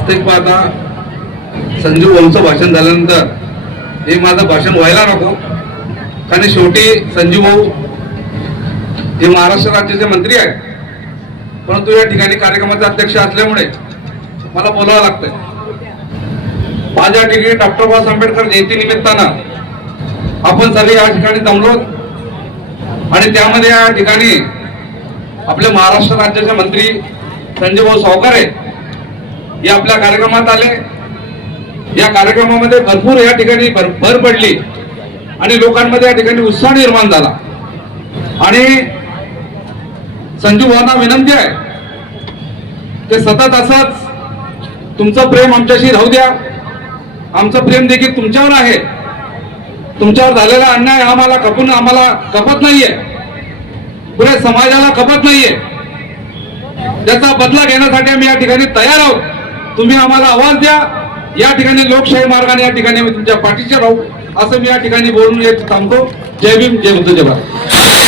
वास्तविक पाहता संजीव भाऊंचं भाषण झाल्यानंतर हे माझं भाषण व्हायला नको, कारण शेवटी संजीव भाऊ हे महाराष्ट्र राज्याचे मंत्री आहेत, परंतु या ठिकाणी कार्यक्रमाचे अध्यक्ष असल्यामुळे मला बोलावं लागतंय. माझ्या ठिकाणी डॉक्टर बाबासाहेब आंबेडकर जयंती निमित्तानं आपण सर्व या ठिकाणी जमलो आणि त्यामध्ये या ठिकाणी आपले महाराष्ट्र राज्याचे मंत्री संजय भाऊ सावकारे हे आपल्या कार्यक्रमात आले. या कार्यक्रमामध्ये भरपूर या ठिकाणी भर पडली आणि लोकांमध्ये या ठिकाणी उत्साह निर्माण झाला. आणि संजू भाऊंना विनंती आहे ते सतत असंच तुमचं प्रेम आमच्याशी राहू द्या. आमचं प्रेम देखील तुमच्यावर आहे. तुमच्यावर झालेला अन्याय आम्हाला खपत नाहीये, पुऱ्या समाजाला खपत नाहीये. त्याचा बदला घेण्यासाठी आम्ही या ठिकाणी तयार आहोत. तुम्ही आम्हाला आवाज द्या. या ठिकाणी लोकशाही मार्गाने या ठिकाणी आम्ही तुमच्या पाठीशी राहू, असं मी या ठिकाणी बोलून थांबतो. जय भीम, जय बुद्ध, जय भारत.